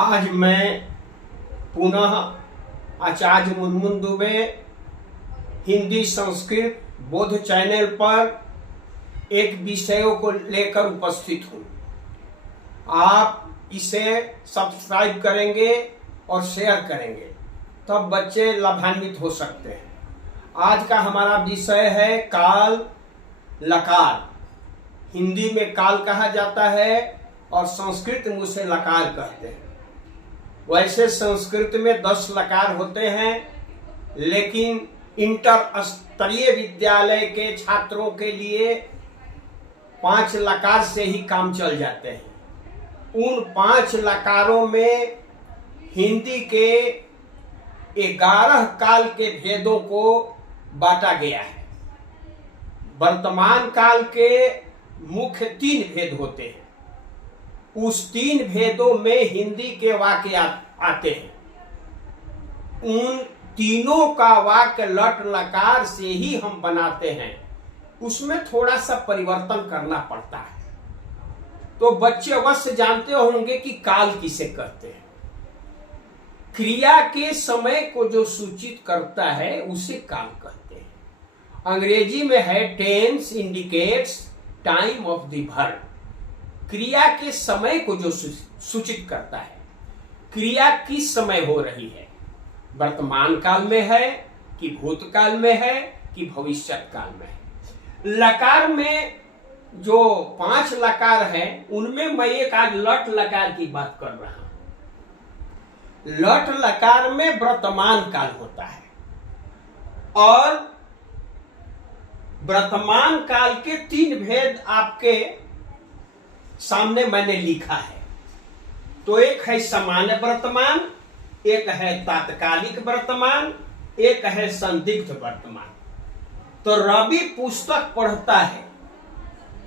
आज मैं पुनः आचार्य मुनमुन दुबे हिंदी संस्कृत बौद्ध चैनल पर एक विषयों को लेकर उपस्थित हूँ। आप इसे सब्सक्राइब करेंगे और शेयर करेंगे तब बच्चे लाभान्वित हो सकते हैं। आज का हमारा विषय है काल लकार। हिंदी में काल कहा जाता है और संस्कृत में उसे लकार कहते हैं। वैसे संस्कृत में 10 लकार होते हैं, लेकिन इंटर स्तरीय विद्यालय के छात्रों के लिए 5 लकार से ही काम चल जाते हैं। उन 5 लकारों में हिंदी के 11 काल के भेदों को बांटा गया है। वर्तमान काल के मुख्य 3 भेद होते हैं। उस 3 भेदों में हिंदी के वाक्य आते हैं। उन तीनों का वाक्य लट लकार से ही हम बनाते हैं। उसमें थोड़ा सा परिवर्तन करना पड़ता है। तो बच्चे अवश्य जानते होंगे कि काल किसे कहते हैं। क्रिया के समय को जो सूचित करता है उसे काल कहते हैं। अंग्रेजी में है tense indicates time of the verb. क्रिया के समय को जो सूचित करता है, क्रिया किस समय हो रही है, वर्तमान काल में है कि भूतकाल में है कि भविष्य काल में है। लकार में जो 5 लकार है उनमें मैं एक आज लट लकार की बात कर रहा हूं। लट लकार में वर्तमान काल होता है और वर्तमान काल के 3 भेद आपके सामने मैंने लिखा है। तो एक है सामान्य वर्तमान, एक है तात्कालिक वर्तमान, एक है संदिग्ध वर्तमान। तो रवि पुस्तक पढ़ता है,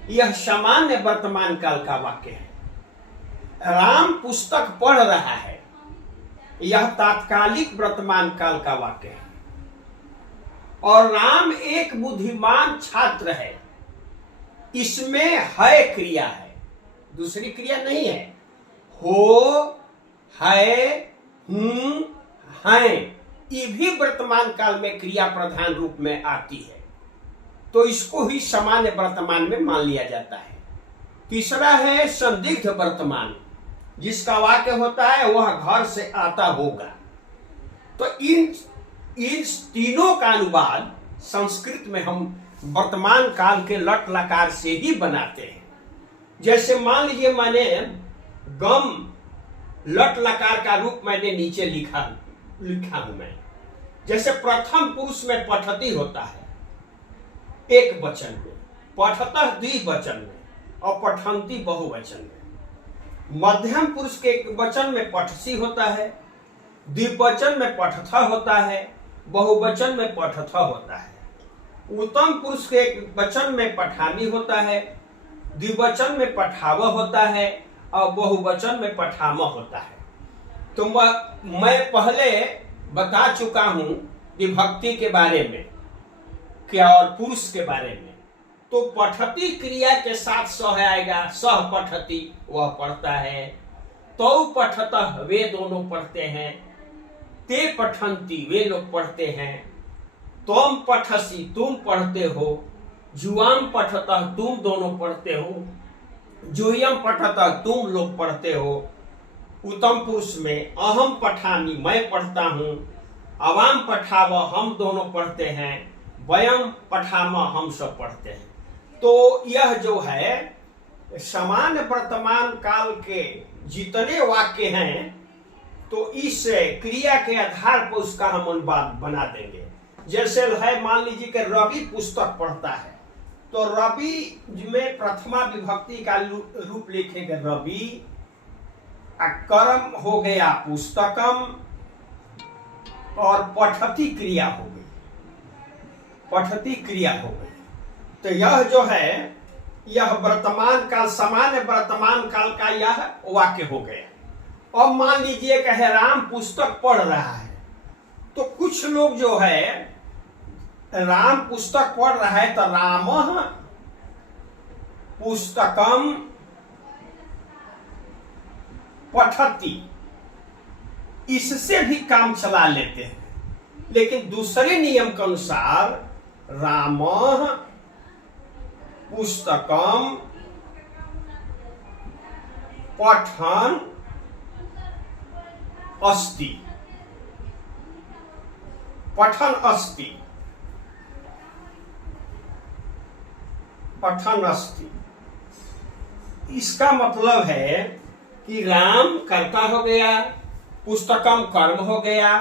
यह सामान्य वर्तमान काल का वाक्य है। राम पुस्तक पढ़ रहा है, यह तात्कालिक वर्तमान काल का वाक्य है। और राम एक बुद्धिमान छात्र है, इसमें है क्रिया है, दूसरी क्रिया नहीं है। हो, है, हूं, हैं, ये भी वर्तमान काल में क्रिया प्रधान रूप में आती है। तो इसको ही सामान्य वर्तमान में मान लिया जाता है। तीसरा है संदिग्ध वर्तमान, जिसका वाक्य होता है वह घर से आता होगा। तो इन तीनों का अनुवाद संस्कृत में हम वर्तमान काल के लट लकार से ही बनाते हैं। जैसे मान लीजिए मैंने गम लट लकार का रूप मैंने नीचे लिखा हूं मैं। जैसे प्रथम पुरुष में पठती होता है एक वचन में, पठतः द्विवचन में और पठंती बहुवचन में। मध्यम पुरुष के एक वचन में पठसी होता है, द्विवचन में पठथा होता है, बहुवचन में पठथा होता है। उत्तम पुरुष के एक वचन में पठानी होता है, द्विवचन में पठाव होता है और बहुवचन में पठामा होता है। तो मैं पहले बता चुका हूं विभक्ति के बारे में क्या और पुरुष के बारे में। तो पठती क्रिया के साथ सह आएगा, सह पठती वह पढ़ता है, तो पठतः वे दोनों पढ़ते हैं, ते पठंती वे लोग पढ़ते हैं, तुम पठसी तुम पढ़ते हो, जुआम पठतः तुम दोनों पढ़ते हो, जुयम पठतः तुम लोग पढ़ते हो। उत्तम पुरुष में अहम पठामी मैं पढ़ता हूं, अवाम पठाव हम दोनों पढ़ते हैं, वयम पठामा हम सब पढ़ते हैं। तो यह जो है सामान्य वर्तमान काल के जितने वाक्य हैं, तो इस क्रिया के आधार पर उसका हम अनुवाद बना देंगे। जैसे है मान लीजिए कि रवि पुस्तक पढ़ता है, तो रवि में प्रथमा विभक्ति का रूप लिखेगा रवि, कर्म हो गया पुस्तकम और पठती क्रिया हो गई, पठती क्रिया हो गई। तो यह जो है यह वर्तमान काल सामान्य वर्तमान काल का यह वाक्य हो गया। अब मान लीजिए कि राम पुस्तक पढ़ रहा है, तो कुछ लोग जो है राम पुस्तक पढ़ रहा है तो रामः पुस्तकम पठति इससे भी काम चला लेते हैं। लेकिन दूसरे नियम के अनुसार रामः पुस्तकम पठन् अस्ति, पठन् अस्ति, पठन् अस्ति। इसका मतलब है कि राम कर्ता हो गया, पुस्तकम कर्म हो गया,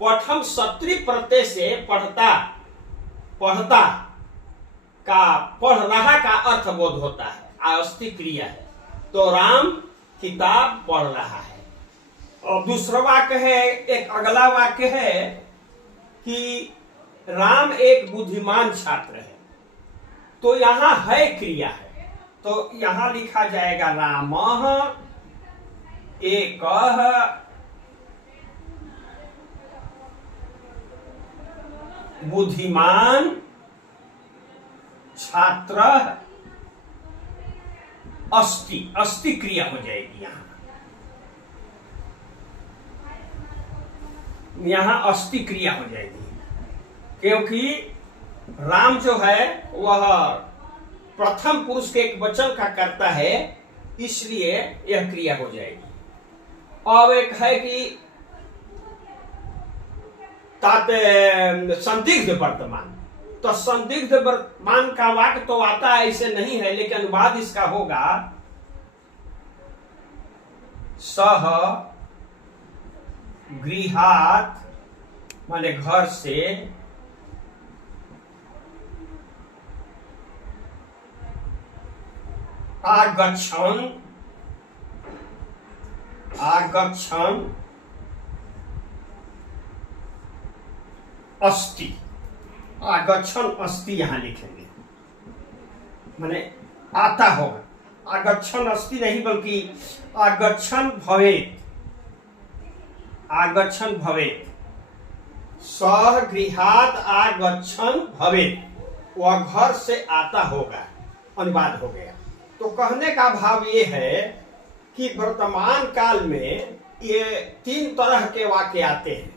पठम सत्री प्रत्यय से पढ़ता, पढ़ता का पढ़ रहा का अर्थ बोध होता है, अस्ति क्रिया है, तो राम किताब पढ़ रहा है। और दूसरा वाक्य है, एक अगला वाक्य है कि राम एक बुद्धिमान छात्र है, तो यहां है क्रिया है, तो यहां लिखा जाएगा रामः एकः बुद्धिमान छात्र अस्ति, अस्ति क्रिया हो जाएगी यहां अस्ति क्रिया हो जाएगी, क्योंकि राम जो है वह प्रथम पुरुष के एक वचन का करता है, इसलिए यह क्रिया हो जाएगी। और एक है कि संदिग्ध वर्तमान, तो संदिग्ध वर्तमान का वाक्य तो आता है, ऐसे नहीं है, लेकिन अनुवाद इसका होगा सह गृहात, माने घर से, आगच्छन्, आगच्छन् अस्ति, आगच्छन् अस्ति यहां लिखेंगे, माने आता होगा, आगच्छन् अस्ति नहीं बल्कि आगच्छन् भवेत्, आगच्छन् भवेत्, सह गृहात आगच्छन् भवेत्, वह घर से आता होगा, अनुवाद हो गया। तो कहने का भाव ये है कि वर्तमान काल में ये तीन तरह के वाक्य आते हैं,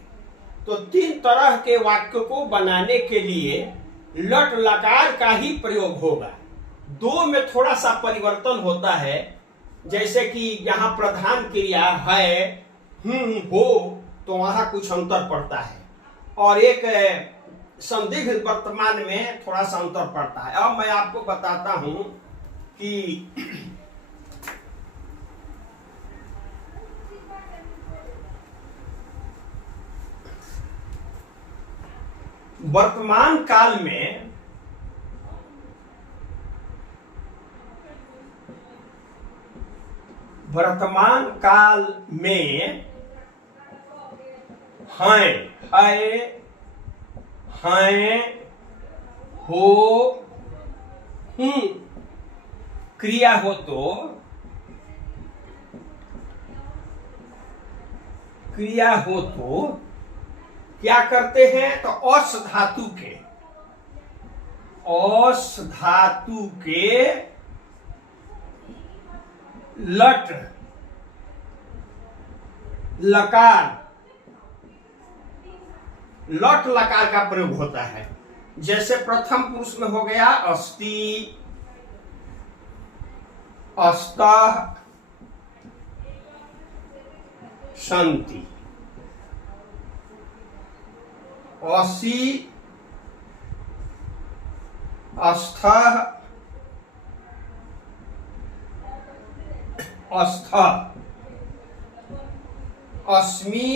तो तीन तरह के वाक्य को बनाने के लिए लट लकार का ही प्रयोग होगा। दो में थोड़ा सा परिवर्तन होता है, जैसे कि यहाँ प्रधान क्रिया है हो, तो वहां कुछ अंतर पड़ता है, और एक संदिग्ध वर्तमान में थोड़ा सा अंतर पड़ता है। अब मैं आपको बताता हूं कि वर्तमान काल में हैं, हो, हूं क्रिया हो तो क्या करते हैं, तो औस धातु के लट लकार का प्रयोग होता है। जैसे प्रथम पुरुष में हो गया अस्ति, अस्तः, सन्ति, असि, अस्थः, अस्मि,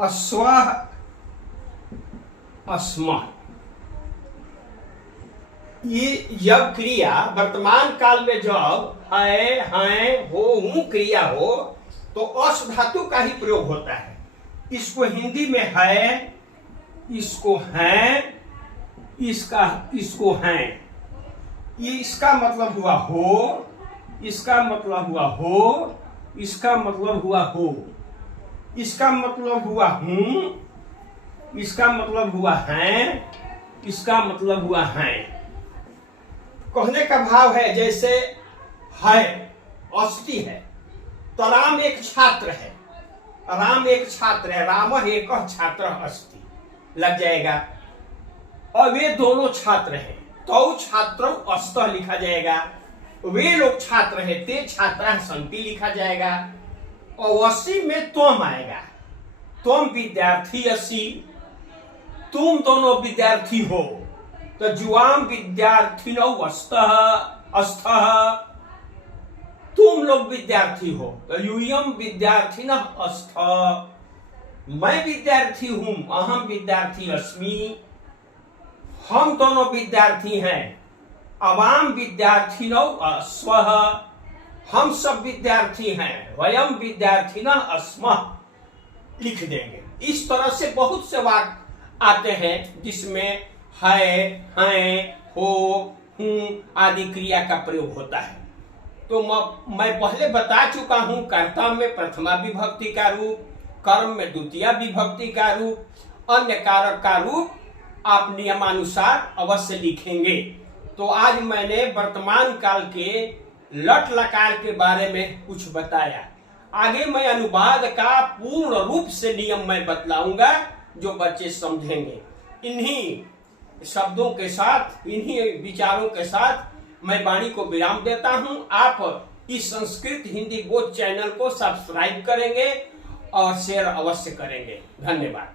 अस्वः, अस्मः। ये जब क्रिया वर्तमान काल में जब है, हैं, हो, हूं क्रिया हो, तो अस धातु का ही प्रयोग होता है। इसको हिंदी में है, इसको हैं, इसको हैं, ये इसका मतलब हुआ हो, इसका मतलब हुआ हो, इसका मतलब हुआ हो, इसका मतलब हुआ हूं, इसका मतलब हुआ हैं, इसका मतलब हुआ हैं। कहने का भाव है जैसे है अस्ति है, तो राम एक छात्र है, राम एक छात्र है, राम एक छात्र अस्ति लग जाएगा। और वे दोनों छात्र हैं, तो छात्र अस्त लिखा जाएगा। वे लोग छात्र हैं, ते छात्रा संति लिखा जाएगा। और अस्सी में तुम आएगा, तुम विद्यार्थी अस्सी, तुम दोनों विद्यार्थी हो, तो जुआम विद्यार्थिनो अस्तः अस्थः, तुम लोग विद्यार्थी हो, तो यूयम विद्यार्थिनः अस्थः, मैं विद्यार्थी हूं, अहम विद्यार्थी अस्मि, हम दोनों विद्यार्थी हैं। अवाम विद्यार्थिनो स्वः, हम सब विद्यार्थी हैं। वयम विद्यार्थिनः अस्मः लिख देंगे। इस तरह से बहुत से वाक्य आते हैं जिसमें है, हैं, हो, हूं आदि क्रिया का प्रयोग होता है। तो मैं पहले बता चुका हूं, कर्ता में प्रथमा विभक्ति का रूप, कर्म में द्वितीय विभक्ति का रूप, अन्य कारक का रूप आप नियमानुसार अवश्य लिखेंगे। तो आज मैंने वर्तमान काल के लट लकार के बारे में कुछ बताया। आगे मैं अनुवाद का पूर्ण रूप से नियम मैं बतलाऊंगा जो बच्चे समझेंगे। इन्हीं शब्दों के साथ, इन्हीं विचारों के साथ मैं वाणी को विराम देता हूं। आप इस संस्कृत हिंदी बोध चैनल को सब्सक्राइब करेंगे और शेयर अवश्य करेंगे। धन्यवाद।